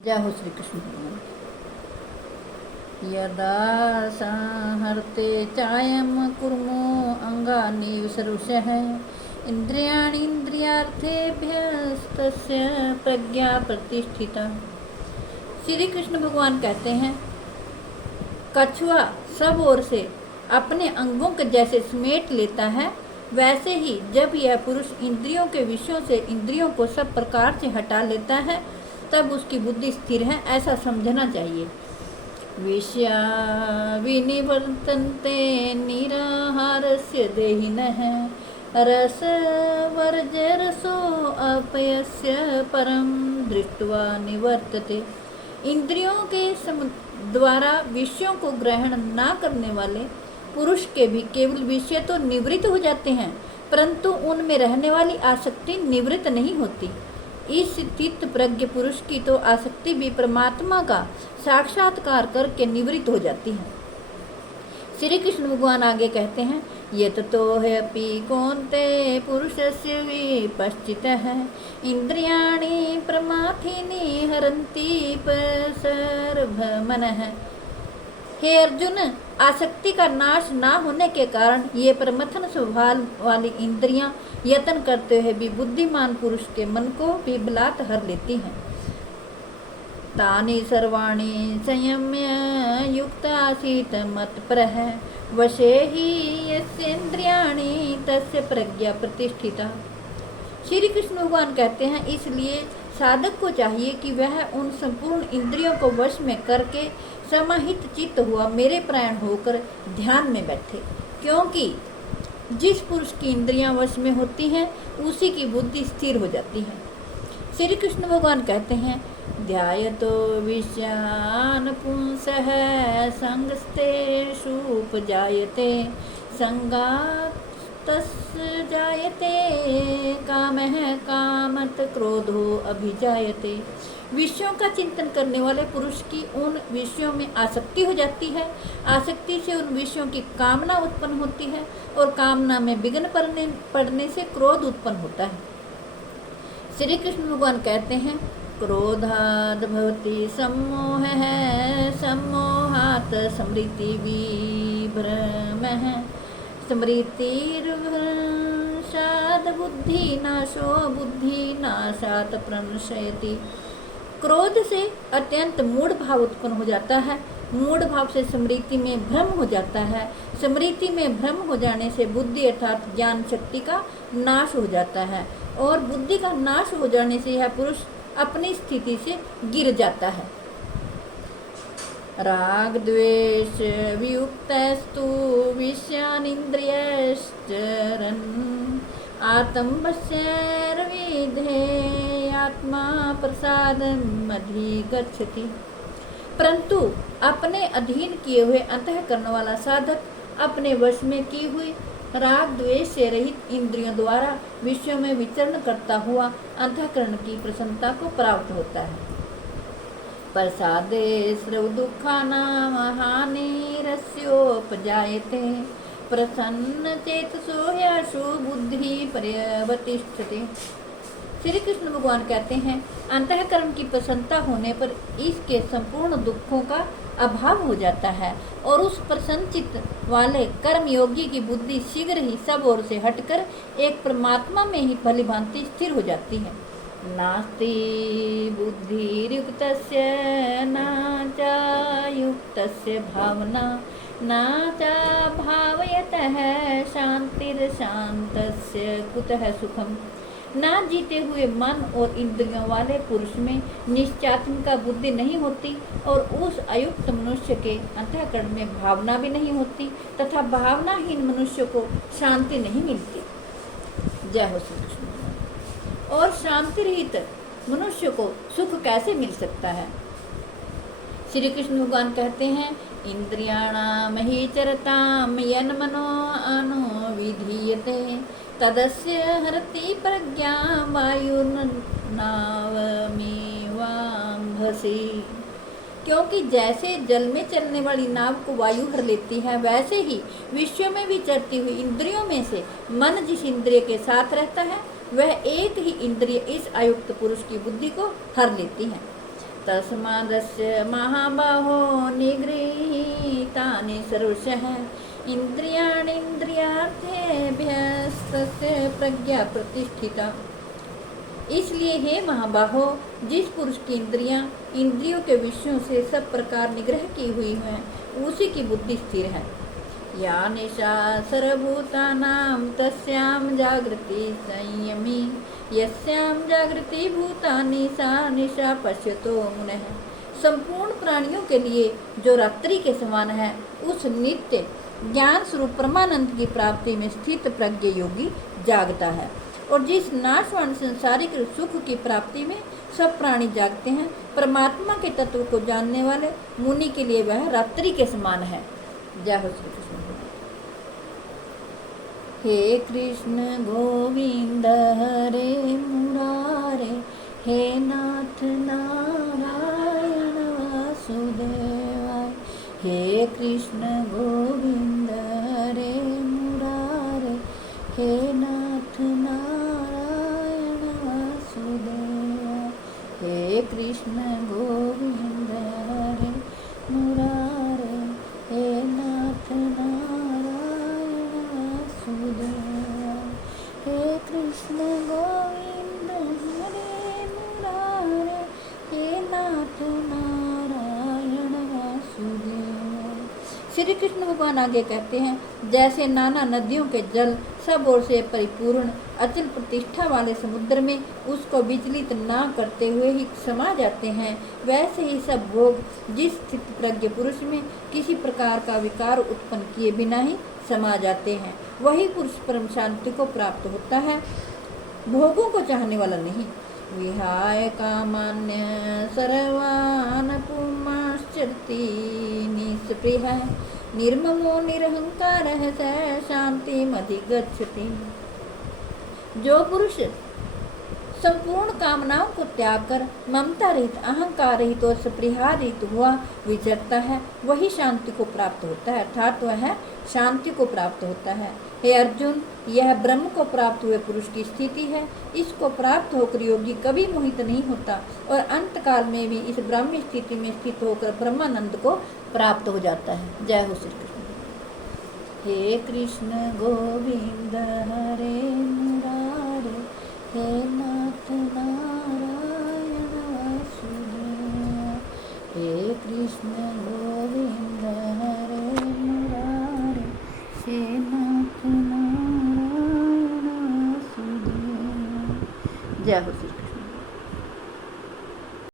जय हो श्री कृष्ण भगवान। यदा संहर्ते चायं कुर्मो अंगानि विसरुषः इंद्रियाणि इंद्रियार्थेभ्यस्तस्य प्रज्ञा प्रतिष्ठिता। श्री कृष्ण भगवान कहते हैं, कछुआ सब ओर से अपने अंगों के जैसे समेट लेता है, वैसे ही जब यह पुरुष इंद्रियों के विषयों से इंद्रियों को सब प्रकार से हटा लेता है, तब उसकी बुद्धि स्थिर है, ऐसा समझना चाहिए। विषया विनिवर्तन्ते निराहारस्य देहिनः रसवर्जरसो अपयस्य परम दृष्ट्वा निवर्तते। इंद्रियों के द्वारा विषयों को ग्रहण ना करने वाले पुरुष के भी केवल विषय तो निवृत्त हो जाते हैं, परंतु उनमें रहने वाली आसक्ति निवृत्त नहीं होती। इस स्थित प्रज्ञ पुरुष की तो आसक्ति भी परमात्मा का साक्षात्कार करके निवृत्त हो जाती है। श्री कृष्ण भगवान आगे कहते हैं, यत तो है अपि कौन्ते पुरुषस्य विपश्चितः इंद्रियाणि प्रमाथिनी हरन्ति सर्वमनः। हे अर्जुन, आसक्ति का नाश ना होने के कारण ये प्रमथन स्वभाव वाली इंद्रियां यत्न करते हुए भी बुद्धिमान पुरुष के मन को भी बलात् हर लेती हैं। तानि सर्वाणि संयम्य युक्त आसीत मत्परः वशे हि यस्येन्द्रियाणि तस्य प्रज्ञा प्रतिष्ठिता। श्री कृष्ण भगवान कहते हैं, इसलिए साधक को चाहिए कि वह उन संपूर्ण इंद्रियों को वश में करके समाहित चित्त हुआ मेरे प्राण होकर ध्यान में बैठे, क्योंकि जिस पुरुष की इंद्रियां वश में होती हैं उसी की बुद्धि स्थिर हो जाती है। श्री कृष्ण भगवान कहते हैं, ध्यायतो विषयान् पुंसः संगस्तेषु उपजायते संगातस्य जायते कामः कामत क्रोधो अभिजायते। विषयों का चिंतन करने वाले पुरुष की उन विषयों में आसक्ति हो जाती है, आसक्ति से उन विषयों की कामना उत्पन्न होती है और कामना में विघ्न पड़ने से क्रोध उत्पन्न होता है। श्री कृष्ण भगवान कहते हैं, क्रोधाद् भवति सम्मोहः सम्मोहात् स्मृति विभ्रमः स्मृतिर्भ्रंशात् बुद्धिनाशो बुद्धिनाशात् प्रणश्यति। क्रोध से अत्यंत मूढ़ भाव उत्पन्न हो जाता है, मूढ़ भाव से स्मृति में भ्रम हो जाता है, स्मृति में भ्रम हो जाने से बुद्धि अर्थात ज्ञान शक्ति का नाश हो जाता है और बुद्धि का नाश हो जाने से यह पुरुष अपनी स्थिति से गिर जाता है। राग द्वेष वियुक्तस्तु विषयानिन्द्रियश्चरन् आत्मवश्यर्विधेयात्मा प्रसादम् अधिगच्छति। परंतु अपने अधीन किए हुए अंतःकरण वाला साधक अपने वश में की हुई राग द्वेष से रहित इंद्रियों द्वारा विषयों में विचरण करता हुआ अंतःकरण की प्रसन्नता को प्राप्त होता है। प्रसादे सर्व दुःखानां हानिरस्योपजायते प्रसन्न चेतसो ह्यशु बुद्धि पर्यवतिष्ठते। श्री कृष्ण भगवान कहते हैं, अंतःकरण की प्रसन्नता होने पर इसके संपूर्ण दुखों का अभाव हो जाता है और उस प्रसन्नचित्त वाले कर्मयोगी की बुद्धि शीघ्र ही सब ओर से हटकर एक परमात्मा में ही भलीभांति स्थिर हो जाती है। नास्ति बुद्धिर्युक्तस्य न चायुक्तस्य भावना न च भावयतः शांतिर्शान्तस्य कुतः सुखम। ना जीते हुए मन और इंद्रियों वाले पुरुष में निश्चयात्म का बुद्धि नहीं होती और उस अयुक्त मनुष्य के अंतःकरण में भावना भी नहीं होती तथा भावनाहीन मनुष्य को शांति नहीं मिलती। जय हो श्री कृष्ण। और शांति रहित मनुष्य को सुख कैसे मिल सकता है? श्री कृष्ण भगवान कहते हैं, इंद्रियाणाम हि चरताम यन्मनो अनुविधीयते तदस्य हरति प्रज्ञा वायुर्नावमिवाम्भसि। क्योंकि जैसे जल में चलने वाली नाव को वायु हर लेती है, वैसे ही विश्व में भी चलती हुई इंद्रियों में से मन जिस इंद्रिय के साथ रहता है वह एक ही इंद्रिय इस आयुक्त पुरुष की बुद्धि को हर लेती है। तस्मादस्य महाबाहो निगृहीतानि सर्वशः इंद्रियार्थेभ्यस्तस्य प्रज्ञा प्रतिष्ठिता। इसलिए हे महाबाहो, जिस पुरुष की इंद्रियों के विषयों से सब प्रकार निग्रह की हुई है, उसी की बुद्धि स्थिर है। या निशा सर्वभूतानां तस्यां जागृति संयमी, यस्यां जागृति भूतानि सा निशा पश्यतो मुनः। संपूर्ण प्राणियों के लिए जो रात्रि के समान है, उस नित्य ज्ञान स्वरूप परमानंद की प्राप्ति में स्थित प्रज्ञ योगी जागता है। और जिस नाशवान संसारिक सुख की प्राप्ति में सब प्राणी जागते हैं, परमात्मा के तत्व को जानने वाले मुनि के लिए वह रात्रि के समान है। जय हो श्री कृष्ण। हे कृष्ण गोविंद हरे मुरारे, हे नाथ नारायण वासुदेवाय। हे कृष्ण गोविंद हरे मुरारे, हे नाथ नारायण वासुदेवाय। हे कृष्ण गोविंद हरे मुरारे, हे नाथ नारायण वासुदेवाय। हे कृष्ण गोविंद हरे मुरारे, हे नाथ नारायण वासुदेवाय। श्री कृष्ण भगवान आगे कहते हैं, जैसे नाना नदियों के जल सब ओर से परिपूर्ण अचल प्रतिष्ठा वाले समुद्र में उसको विचलित ना करते हुए ही समा जाते हैं, वैसे ही सब भोग जिस स्थित प्रज्ञ पुरुष में किसी प्रकार का विकार उत्पन्न किए बिना ही समा जाते हैं, वही पुरुष परम शांति को प्राप्त होता है, भोगों को चाहने वाला नहीं। विहाय कामान्य सर्वान् पुंश्चरति निःस्पृहः, निर्ममो निरहंकारः स शान्तिमधिगच्छति। जो पुरुष संपूर्ण कामनाओं को त्याग कर ममता रहित, अहंकार रहित और स्पृहा रहित हुआ विचरता है, वही शांति को प्राप्त होता है, अर्थात वह शांति को प्राप्त होता है। हे अर्जुन, यह ब्रह्म को प्राप्त हुए पुरुष की स्थिति है। इसको प्राप्त होकर योगी कभी मोहित नहीं होता और अंत काल में भी इस ब्रह्म स्थिति में स्थित होकर ब्रह्मानंद को प्राप्त हो जाता है। जय हो श्री कृष्ण। हे कृष्ण गोविंद हरे मुरारे, हे नाथ नारायण वासुदेवाय। हे कृष्ण गोविंद हरे मुरारे, हे नाथ नारायण वासुदेवाय। जय हो।